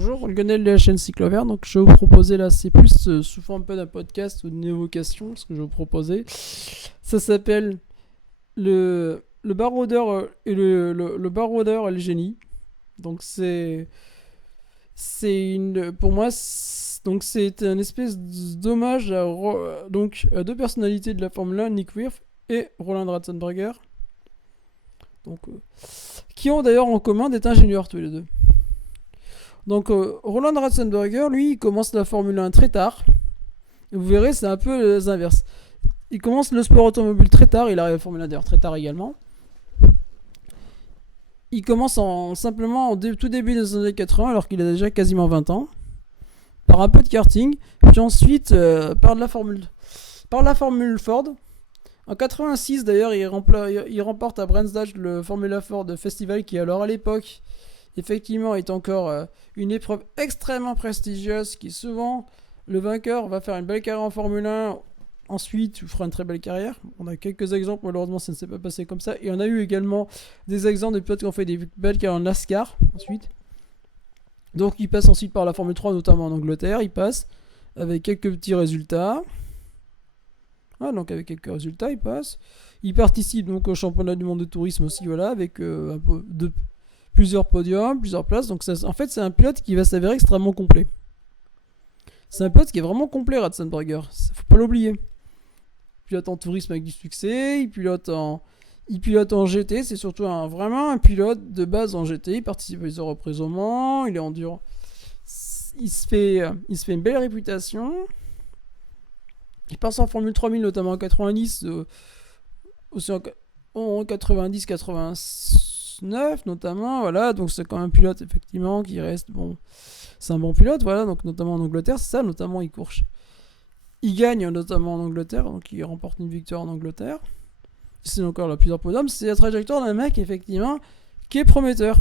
Bonjour, Lionel de la chaîne Cyclovert. Donc, je vais vous proposer là, c'est plus sous forme un peu d'un podcast ou d'une évocation, ce que je vais vous proposer. Ça s'appelle le baroudeur et le baroudeur et le génie. Donc, pour moi, donc c'est un espèce d'hommage à deux personnalités de la Formule 1, Nick Wirth et Roland Ratzenberger. Donc, qui ont d'ailleurs en commun d'être ingénieurs tous les deux. Donc Roland Ratzenberger, lui, il commence la Formule 1 très tard. Et vous verrez, c'est un peu les inverses. Il commence le sport automobile très tard, il arrive à la Formule 1 d'ailleurs très tard également. Il commence tout début des années 80, alors qu'il a déjà quasiment 20 ans, par un peu de karting, puis ensuite par la Formule Ford. En 86 d'ailleurs, il remporte à Brands Hatch le Formula Ford Festival, qui alors à l'époque effectivement est encore une épreuve extrêmement prestigieuse, qui souvent le vainqueur va faire une belle carrière en Formule 1, ensuite fera une très belle carrière. On a quelques exemples, malheureusement ça ne s'est pas passé comme ça, et on a eu également des exemples de pilotes qui ont fait des belles carrières en NASCAR ensuite. Donc il passe ensuite par la Formule 3, notamment en Angleterre, il passe avec quelques petits résultats. Donc avec quelques résultats il passe. Il participe donc au championnat du monde de tourisme aussi, voilà, avec un peu de plusieurs podiums, plusieurs places. Donc en fait, c'est un pilote qui va s'avérer extrêmement complet. C'est un pilote qui est vraiment complet, Ratzenberger. Faut pas l'oublier. Il pilote en tourisme avec du succès. Il pilote en GT. C'est surtout vraiment un pilote de base en GT. Il participe aux reprises au Mans. Il est endurant. Il se fait une belle réputation. Il passe en Formule 3000, notamment en 90. Aussi en 90-89 notamment, voilà, donc c'est quand même un pilote effectivement qui reste bon, c'est un bon pilote, voilà, donc notamment en Angleterre, c'est ça, notamment il gagne notamment en Angleterre, donc il remporte une victoire en Angleterre, c'est encore la plusieurs podiums, c'est la trajectoire d'un mec effectivement qui est prometteur,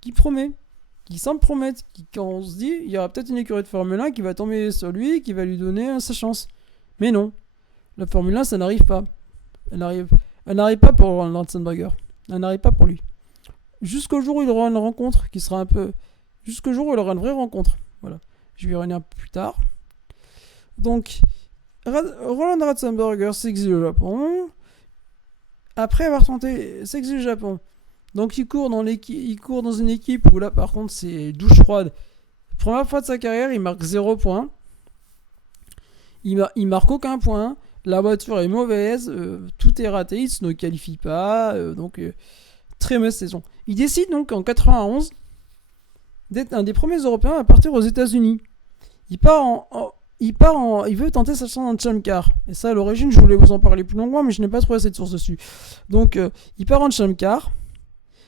qui promet, qui semble promettre, quand on se dit il y aura peut-être une écurie de Formule 1 qui va tomber sur lui, qui va lui donner sa chance, mais non, la Formule 1 ça n'arrive pas. Elle n'arrive pas pour Roland Ratzenberger. Elle n'arrive pas pour lui. Jusqu'au jour où il aura une rencontre qui sera un peu... Jusqu'au jour où il aura une vraie rencontre. Voilà. Je vais y revenir plus tard. Donc, Roland Ratzenberger s'exile au Japon. Après avoir tenté s'exile au Japon. Donc, il court dans une équipe où là, par contre, c'est douche froide. Première fois de sa carrière, il marque 0 points. Il marque aucun point. La voiture est mauvaise, tout est raté, il ne se qualifie pas, très mauvaise saison. Il décide donc en 91 d'être un des premiers Européens à partir aux États-Unis. Il veut tenter sa chance en Champ Car. Et ça, à l'origine, je voulais vous en parler plus longuement, mais je n'ai pas trouvé assez de sources dessus. Donc, il part en Champ Car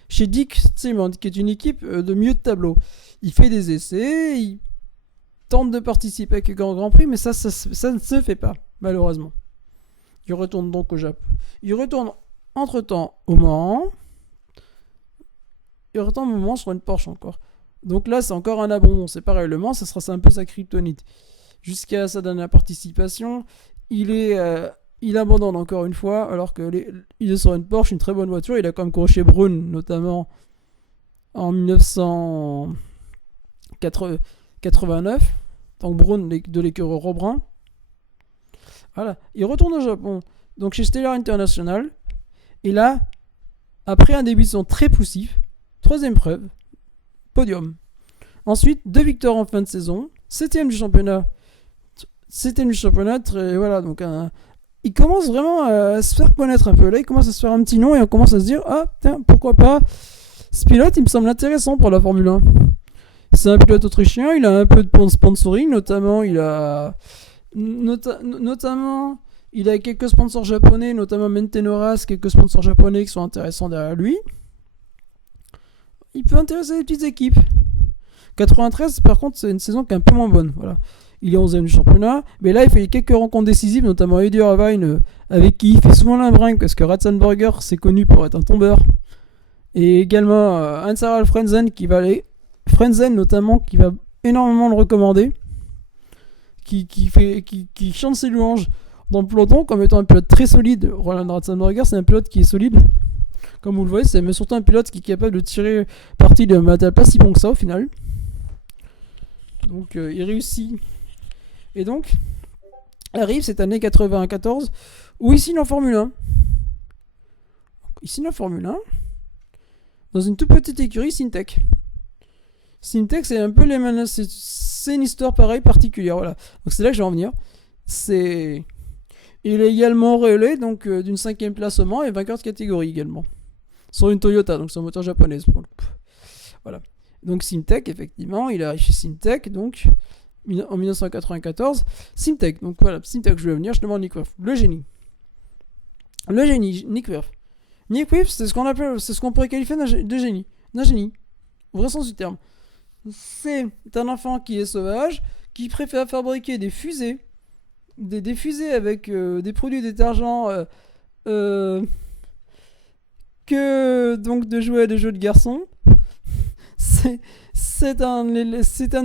chez Dick Simond, qui est une équipe de milieu de tableau. Il fait des essais, il tente de participer avec le Grand Prix, mais ça ne se fait pas, malheureusement. Il retourne donc au Japon. Il retourne entre-temps au Mans. Il retourne au Mans sur une Porsche encore. Donc là, c'est encore un abandon. C'est pareil, le Mans, c'est un peu sa kryptonite. Jusqu'à sa dernière participation, il abandonne encore une fois, alors qu'il est sur une Porsche, une très bonne voiture. Il a quand même couru chez Braun, notamment en 1989, tant que Braun de l'écurie Robrun. Voilà, il retourne au Japon, donc chez Stellar International, et là, après un début de saison très poussif, 3ème preuve, podium. Ensuite, 2 victoires en fin de saison, 7ème du championnat, voilà, donc il commence vraiment à se faire connaître un peu. Là, il commence à se faire un petit nom et on commence à se dire, ah, tiens, pourquoi pas, ce pilote, il me semble intéressant pour la Formule 1. C'est un pilote autrichien, il a un peu de sponsoring, notamment, il a quelques sponsors japonais, notamment Mentenoras, quelques sponsors japonais qui sont intéressants derrière lui. Il peut intéresser les petites équipes. 93, par contre, c'est une saison qui est un peu moins bonne. Voilà. Il est 11ème du championnat, mais là, il fait quelques rencontres décisives, notamment Eddie Irvine, avec qui il fait souvent l'imbringue, parce que Ratzenberger, c'est connu pour être un tombeur. Et également Hans-Harald Frentzen, notamment, qui va énormément le recommander. Qui chante ses louanges dans le peloton comme étant un pilote très solide. Roland Ratzenberger, c'est un pilote qui est solide. Comme vous le voyez, c'est surtout un pilote qui est capable de tirer parti de Mattel, pas si bon que ça au final. Donc il réussit. Et donc arrive cette année 94 où il signe en Formule 1. Il signe en Formule 1 dans une toute petite écurie Syntec. Syntec, c'est un peu les mêmes. C'est une histoire pareille particulière. Voilà. Donc c'est là que je vais en venir. Il est également relais donc d'une 5ème place au Mans et vainqueur de catégorie également. Sur une Toyota, donc c'est un moteur japonaise. Voilà. Donc Syntec, effectivement, il arrive chez Syntec, donc en 1994. Syntec, donc voilà, Syntec, je vais venir, je demande Nick Wirth. Le génie, Nick Wirth. Nick Wirth, c'est ce qu'on pourrait qualifier de génie. D'un génie, au vrai sens du terme. C'est un enfant qui est sauvage, qui préfère fabriquer des fusées, des fusées avec des produits détergents que donc de jouer à des jeux de garçons. C'est un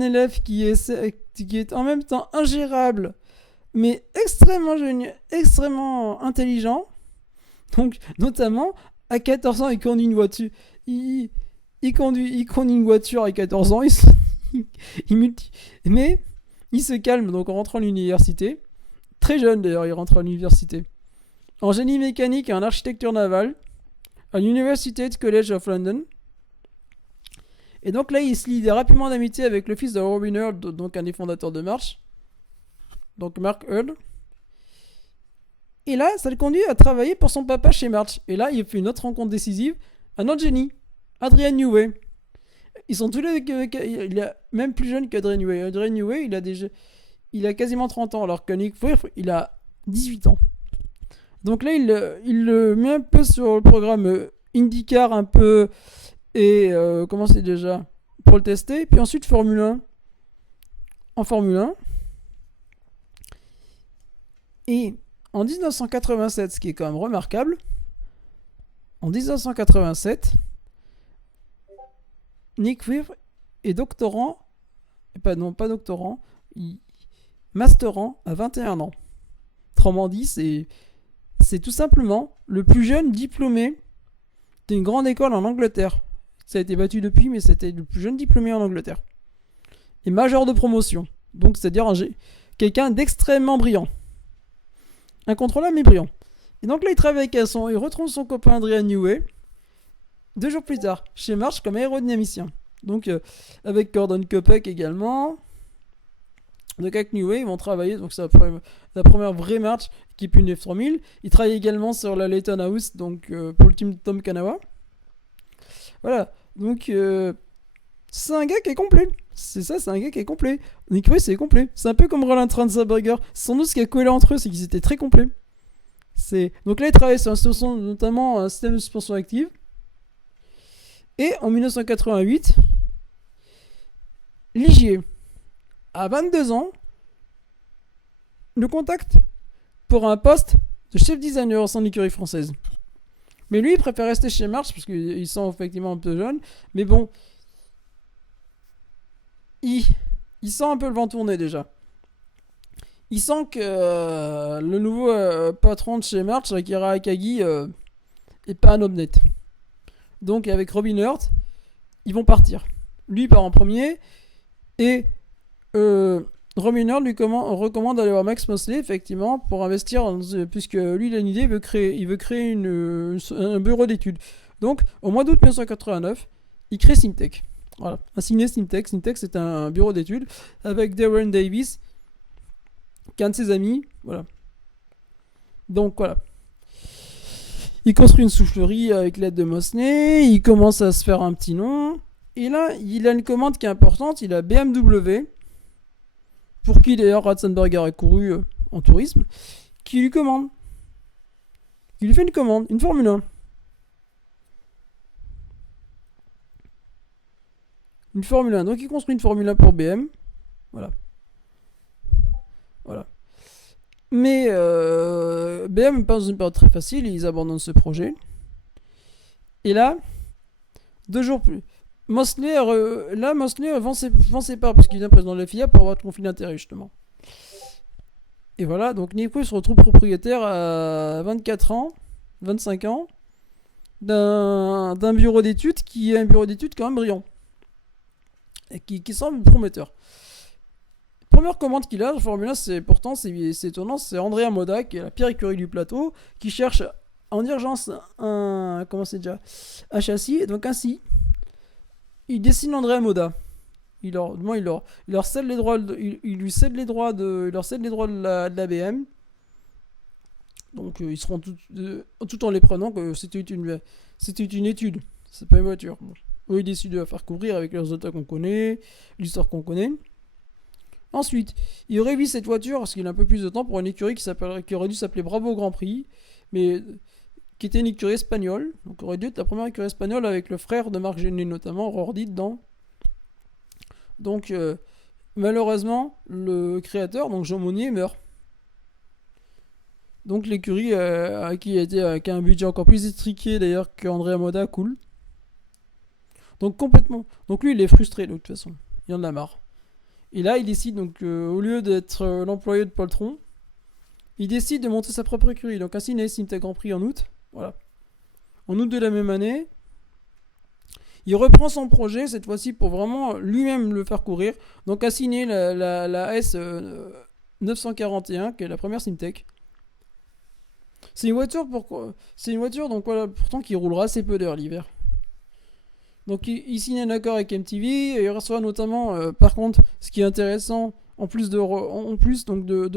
élève qui est en même temps ingérable, mais extrêmement génial, extrêmement intelligent. Donc, notamment, à 14 ans, il conduit une voiture. Il conduit une voiture à 14 ans. Mais il se calme, donc en rentrant à l'université. Très jeune d'ailleurs, il rentre à l'université. En génie mécanique et en architecture navale. À l'University College of London. Et donc là, il se lie rapidement d'amitié avec le fils de Robin Earl, donc un des fondateurs de March. Donc Mark Earl. Et là, ça le conduit à travailler pour son papa chez March. Et là, il fait une autre rencontre décisive. Un autre génie, Adrian Newey. Ils sont tous les deux... Il est même plus jeune qu'Adrian Newey. Adrian Newey, il a quasiment 30 ans, alors que Nick Wirth, il a 18 ans. Donc là, il le met un peu sur le programme IndyCar, un peu... Et comment c'est déjà pour le tester. Puis ensuite Formule 1. En Formule 1. Et en 1987, ce qui est quand même remarquable, en 1987, Nick Wirth est doctorant, pas doctorant, masterant à 21 ans. Autrement dit, c'est tout simplement le plus jeune diplômé d'une grande école en Angleterre. Ça a été battu depuis, mais c'était le plus jeune diplômé en Angleterre. Et major de promotion. Donc, c'est-à-dire quelqu'un d'extrêmement brillant. Incontrôlable, mais brillant. Et donc là, il travaille avec il retrouve son copain Adrian Newey 2 jours plus tard, chez March comme aérodynamicien. Donc, avec Gordon Kopeck également. Donc, avec Newey, ils vont travailler. Donc, c'est la première vraie March qui est une F3000. Il travaille également sur la Leyton House, donc pour le team Tom Kanawa. Voilà, donc c'est un gars qui est complet. C'est un gars qui est complet. Nick Wirth, c'est complet. C'est un peu comme Roland Transaberger. Sans doute ce qui a collé entre eux, c'est qu'ils étaient très complets. Donc là, il travaille sur notamment un système de suspension active. Et en 1988, Ligier, à 22 ans, le contacte pour un poste de chef designer au sein de l'écurie française. Mais lui, il préfère rester chez March parce qu'ils sont effectivement un peu jeunes. Mais bon, il sent un peu le vent tourner déjà. Il sent que le nouveau patron de chez March, Akira Akagi, est pas un homme net. Donc avec Robin Earl, ils vont partir. Lui il part en premier et Robin Earl lui recommande d'aller voir Max Mosley effectivement pour investir puisque lui il a une idée, il veut créer un bureau d'études. Donc au mois d'août 1989, il crée Syntec. Voilà, a signé Syntec. Syntec c'est un bureau d'études avec Darren Davis, qui est un de ses amis. Voilà. Donc voilà. Il construit une soufflerie avec l'aide de Mosley, il commence à se faire un petit nom. Et là, il a une commande qui est importante, il a BMW, pour qui d'ailleurs Ratzenberger a couru en tourisme, qui lui commande. Il lui fait une commande, une Formule 1. Une Formule 1. Donc il construit une Formule 1 pour BM. Voilà. Voilà. Mais BM n'est pas dans une période très facile, ils abandonnent ce projet. Et là, 2 jours plus. Mosley vend ses parts parce qu'il devient président de la FIA pour avoir de conflit d'intérêt justement. Et voilà, donc Nick Wirth se retrouve propriétaire à 25 ans, d'un bureau d'études qui est un bureau d'études quand même brillant. Et qui semble prometteur. première commande qu'il a en Formule 1, c'est étonnant, c'est Andrea Moda, qui est la pire écurie du plateau, qui cherche en urgence un châssis. Donc ainsi, il dessine Andrea Moda. Il leur cède les droits, il lui cède les droits il leur cède les droits de la BM. Donc ils seront tout en les prenant que c'était une étude, c'est pas une voiture. Bon. Eux ils décident de la faire couvrir avec les résultats qu'on connaît, l'histoire qu'on connaît. Ensuite, il révise cette voiture parce qu'il a un peu plus de temps pour une écurie qui aurait dû s'appeler Bravo Grand Prix, mais qui était une écurie espagnole, donc aurait dû être la première écurie espagnole avec le frère de Marc Gené notamment, Rordi dedans. Donc malheureusement, le créateur, donc Jean Monnier, meurt. Donc l'écurie qui a un budget encore plus étriqué d'ailleurs qu'Andrea Moda coule. Donc complètement. Donc lui il est frustré de toute façon. Il en a marre. Et là il décide donc au lieu d'être l'employé de Poltron, il décide de monter sa propre écurie. Donc ainsi naît Simtek Grand Prix en août. Voilà. En août de la même année. Il reprend son projet cette fois-ci pour vraiment lui-même le faire courir. Donc a signé la S 941 qui est la première Simtek. C'est une voiture donc voilà, pourtant qui roulera assez peu d'heures l'hiver. Donc il signe un accord avec MTV et il reçoit notamment, par contre, ce qui est intéressant, en plus de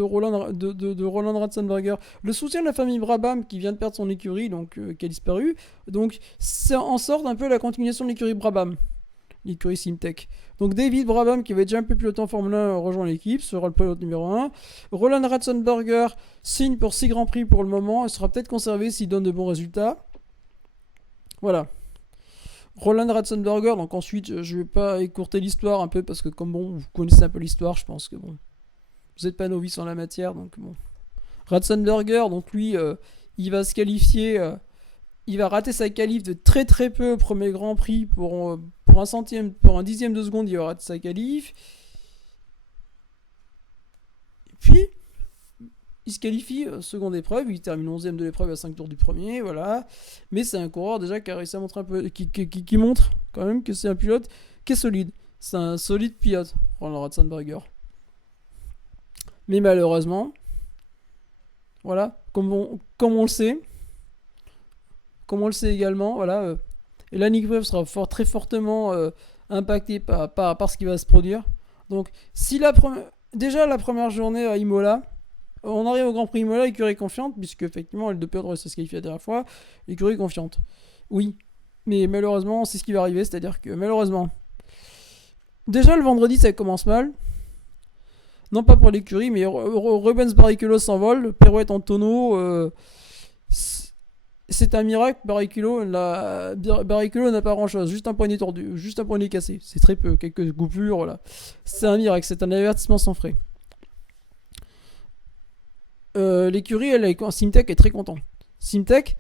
Roland Ratzenberger, le soutien de la famille Brabham qui vient de perdre son écurie, donc qui a disparu. Donc ça en sort un peu la continuation de l'écurie Brabham, l'écurie Simtek. Donc David Brabham, qui avait déjà un peu piloté en Formule 1, rejoint l'équipe, sera le pilote numéro 1. Roland Ratzenberger signe pour 6 Grands Prix pour le moment, il sera peut-être conservé s'il donne de bons résultats. Voilà. Roland Ratzenberger, donc ensuite, je vais pas écourter l'histoire un peu, parce que comme bon, vous connaissez un peu l'histoire, je pense que bon, vous n'êtes pas novice en la matière, donc bon. Ratzenberger, donc lui, il va se qualifier, il va rater sa qualif de très très peu au premier Grand Prix, pour un dixième de seconde, il va rater sa qualif. Et puis, il se qualifie seconde épreuve, il termine 11ème de l'épreuve à 5 tours du premier, voilà. Mais c'est un coureur déjà qui a réussi à montrer un peu, qui montre quand même que c'est un pilote qui est solide. C'est un solide pilote, Roland Ratzenberger. Mais malheureusement, voilà, comme on le sait, également, voilà, et là Nick Webb sera très fortement impacté par ce qui va se produire. Donc, si déjà la première journée à Imola, on arrive au Grand Prix Imola, l'écurie confiante, puisque effectivement L2P aurait se qualifier la dernière fois, l'écurie confiante. Oui, mais malheureusement, c'est ce qui va arriver, c'est-à-dire que malheureusement, déjà le vendredi ça commence mal. Non pas pour l'écurie, mais Rubens Barrichello s'envole, Pirouette en tonneau. C'est un miracle, Barrichello n'a pas grand-chose, juste un poignet tordu, juste un poignet cassé. C'est très peu, quelques coupures, voilà. C'est un miracle, c'est un avertissement sans frais. L'écurie, Simtek est très content. Simtek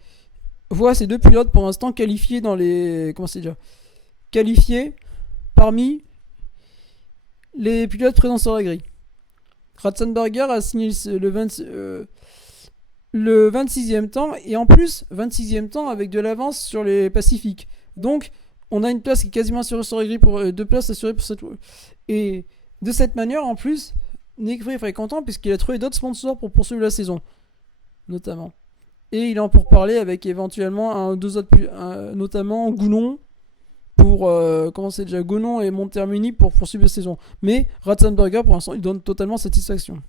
voit ces deux pilotes pour l'instant qualifiés qualifiés parmi les pilotes présents sur la grille. Ratzenberger a signé le 26e temps, et en plus 26e temps avec de l'avance sur les Pacifiques. Donc on a une place qui est quasiment assurée sur la grille, pour deux places assurées pour cette. Et de cette manière, en plus, Nick Webb est content puisqu'il a trouvé d'autres sponsors pour poursuivre la saison, notamment. Et il en pour parler avec éventuellement deux autres, notamment Gounon, Gounon et Montermini pour poursuivre la saison. Mais Ratzenberger, pour l'instant, il donne totalement satisfaction.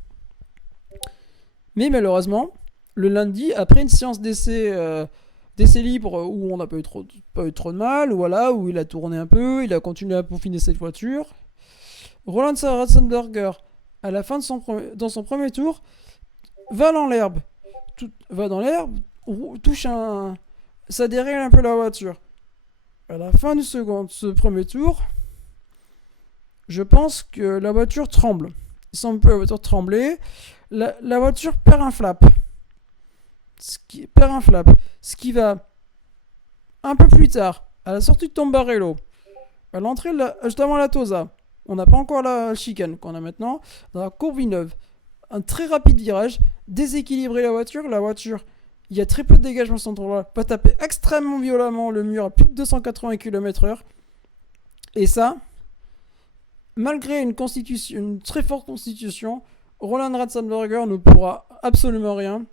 Mais malheureusement, le lundi, après une séance d'essai libre où on n'a pas eu trop de mal, voilà, où il a tourné un peu, il a continué à peaufiner cette voiture, Roland Ratzenberger, à la fin de dans son premier tour, va dans l'herbe, touche ça dérègle un peu la voiture. À la fin de ce premier tour, je pense que la voiture tremble. Il semble un peu la voiture trembler. La voiture perd un flap. Ce qui va un peu plus tard, à la sortie de Tombarello, à l'entrée juste avant la Tosa, on n'a pas encore la chicane qu'on a maintenant, dans la courbe Villeneuve, un très rapide virage, déséquilibrer la voiture, il y a très peu de dégagement à cet endroit-là, va taper extrêmement violemment le mur à plus de 280 km/h, et ça, malgré une très forte constitution, Roland Ratzenberger ne pourra absolument rien.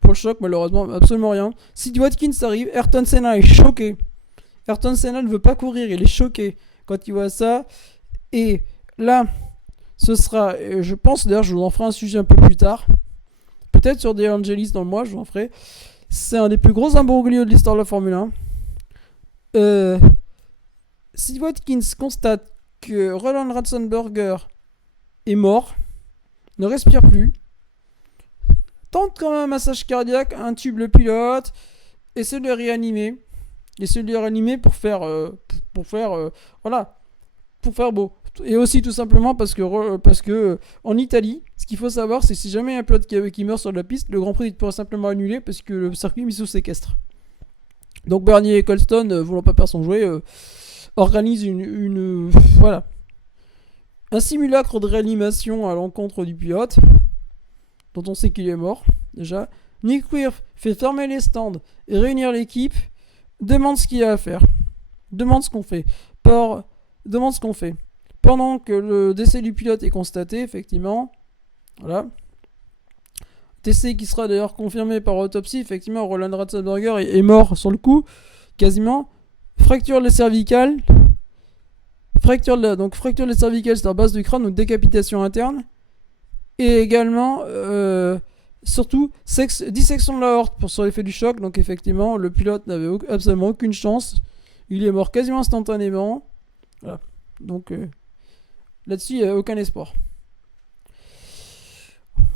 Pour le choc, malheureusement, absolument rien. Si Watkins arrive, Ayrton Senna est choqué. Ayrton Senna ne veut pas courir, il est choqué quand il voit ça. Et là, ce sera, je pense d'ailleurs, je vous en ferai un sujet un peu plus tard. Peut-être sur De Angelis dans le mois, je vous en ferai. C'est un des plus gros imbroglios de l'histoire de la Formule 1. Si Watkins constate que Roland Ratzenberger est mort, ne respire plus, tente quand même un massage cardiaque, intube le pilote, essaie de le réanimer. Essaie de le réanimer pour faire beau. Et aussi tout simplement parce que en Italie, ce qu'il faut savoir, c'est que si jamais il y a un pilote qui meurt sur la piste, le Grand Prix pourra simplement annuler parce que le circuit est mis sous séquestre. Donc Bernier et Colston, voulant pas perdre son jouet, organisent un simulacre de réanimation à l'encontre du pilote, dont on sait qu'il est mort déjà. Nick Wirth fait fermer les stands et réunir l'équipe, demande ce qu'il y a à faire, demande ce qu'on fait. Pendant que le décès du pilote est constaté, effectivement, voilà. Décès qui sera d'ailleurs confirmé par autopsie, effectivement, Roland Ratzenberger est mort sur le coup, quasiment. Fracture des cervicales. Fracture des cervicales, c'est la base du crâne, donc décapitation interne. Et également, surtout, dissection de l'aorte sur l'effet du choc. Donc effectivement, le pilote n'avait absolument aucune chance. Il est mort quasiment instantanément. Voilà. Donc là-dessus, il n'y a aucun espoir.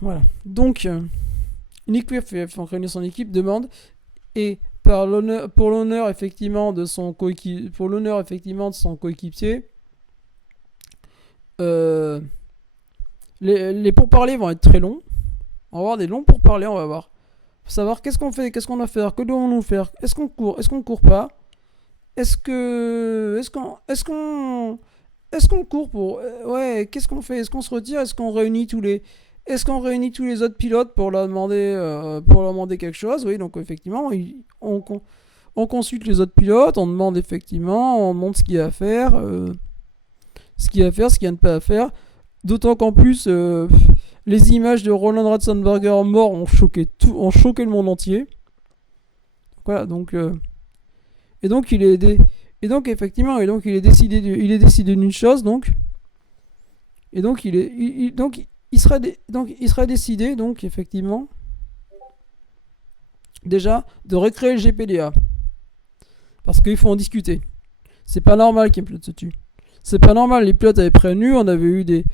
Voilà. Donc, Nick Wirth fait réunir son équipe, demande, et pour l'honneur effectivement de son coéquipier, les pourparlers vont être très longs. On va avoir des longs pourparlers, on va voir. Faut savoir qu'est-ce qu'on fait, qu'est-ce qu'on doit faire, que devons-nous faire, est-ce qu'on court, est-ce qu'on court pas, est-ce qu'on court pour, qu'est-ce qu'on fait, est-ce qu'on se retire, est-ce qu'on réunit tous les autres pilotes pour leur demander quelque chose. Oui, donc effectivement, on consulte les autres pilotes, on demande ce qu'il y a à faire, ce qu'il y a à ne pas à faire. D'autant qu'en plus, les images de Roland Ratzenberger mort ont choqué le monde entier. Voilà, donc il est décidé d'une chose, donc. Et donc il sera décidé, donc effectivement, déjà, de recréer le GPDA. Parce qu'il faut en discuter. C'est pas normal qu'il y ait un pilote se tue. C'est pas normal, les pilotes avaient prévenu, on avait eu des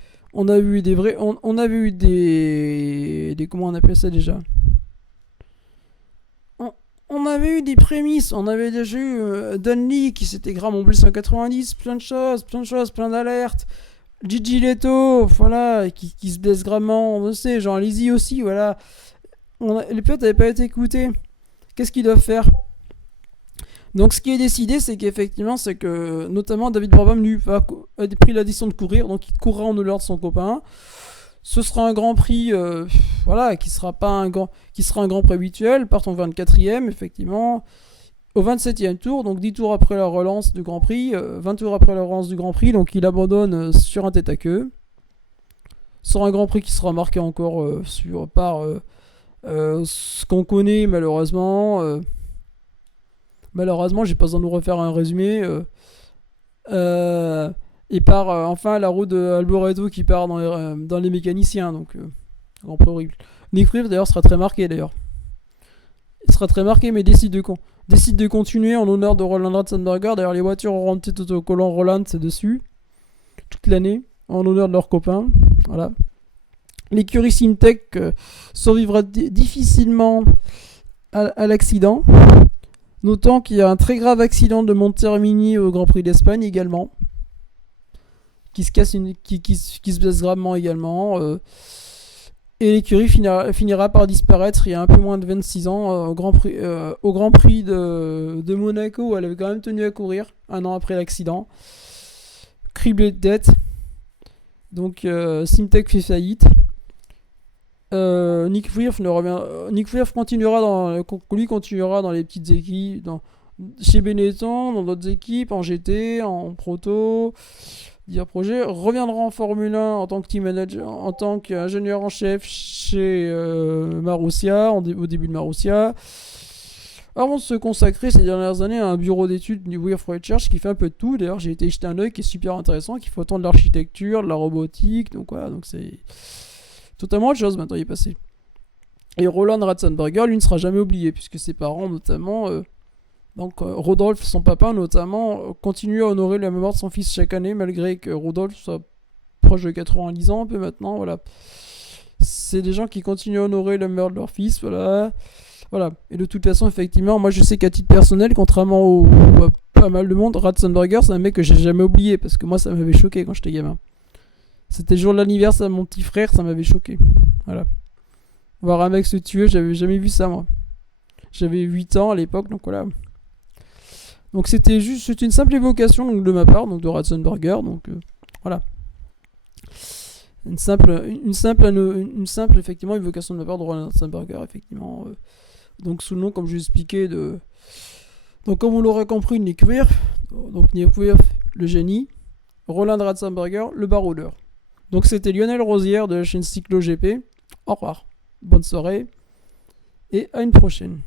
comment on appelle ça déjà, on avait eu des prémices, on avait déjà eu Dunley qui s'était gramé en 190, plein de choses, plein d'alertes. Gigi Leto, voilà, qui se blesse gravement, on sait, Jean Alesi aussi, voilà. Les pilotes n'avaient pas été écoutés. Qu'est-ce qu'ils doivent faire? Donc ce qui est décidé, c'est qu'effectivement, c'est que notamment David Brabham lui a pris la décision de courir, donc il courra en honneur de son copain. Ce sera un Grand Prix, qui sera un Grand Prix habituel, partant au 24e, effectivement. Au 27e tour, donc 10 tours après la relance du Grand Prix, 20 tours après la relance du Grand Prix, donc il abandonne sur un tête à queue. Ce sera un Grand Prix qui sera marqué encore par ce qu'on connaît malheureusement. Malheureusement, j'ai pas besoin de nous refaire un résumé. Et par enfin la roue de Alboreto qui part dans les mécaniciens, donc Grand Prix horrible. Nick Wirth d'ailleurs sera très marqué d'ailleurs. Il sera très marqué, mais décide de continuer en honneur de Roland Ratzenberger. D'ailleurs, les voitures auront un petit autocollant Roland, c'est dessus, toute l'année, en honneur de leur copain. Voilà. L'écurie Simtech survivra difficilement à l'accident. Notant qu'il y a un très grave accident de Montermini au Grand Prix d'Espagne également, qui se blesse gravement également. Et l'écurie finira par disparaître il y a un peu moins de 26 ans au Grand Prix de Monaco, où elle avait quand même tenu à courir un an après l'accident. Criblée de dettes. Donc Simtech fait faillite. Nick Wirth continuera dans les petites équipes, chez Benetton, dans d'autres équipes, en GT, en Proto, Dire projet, reviendra en Formule 1 en tant que team manager, en tant qu'ingénieur en chef chez Marussia, au début de Marussia. Avant de se consacrer ces dernières années à un bureau d'études du Weir Research qui fait un peu de tout. D'ailleurs, j'ai été jeter un œil qui est super intéressant, qui fait autant de l'architecture, de la robotique, donc voilà, donc c'est totalement autre chose maintenant, il est passé. Et Roland Ratzenberger, lui, ne sera jamais oublié, puisque ses parents, notamment, Rodolphe, son papa, notamment, continue à honorer la mémoire de son fils chaque année, malgré que Rodolphe soit proche de 90 ans, un peu maintenant, voilà. C'est des gens qui continuent à honorer la mémoire de leur fils, voilà. Voilà. Et de toute façon, effectivement, moi je sais qu'à titre personnel, contrairement à pas mal de monde, Ratzenberger, c'est un mec que j'ai jamais oublié, parce que moi ça m'avait choqué quand j'étais gamin. C'était le jour de l'anniversaire de mon petit frère, ça m'avait choqué. Voilà. Voir un mec se tuer, j'avais jamais vu ça, moi. J'avais 8 ans à l'époque, donc voilà. Donc c'était une simple évocation donc, de ma part, donc de Ratzenberger, donc voilà. Une simple effectivement évocation de ma part de Roland Ratzenberger, effectivement. Donc sous le nom, comme je l'expliquais, de... Donc comme vous l'aurez compris, Nick Wirth, donc Nick Wirth, le génie, Roland Ratzenberger, le baroudeur. Donc c'était Lionel Rosière de la chaîne Cyclo GP. Au revoir, bonne soirée, et à une prochaine.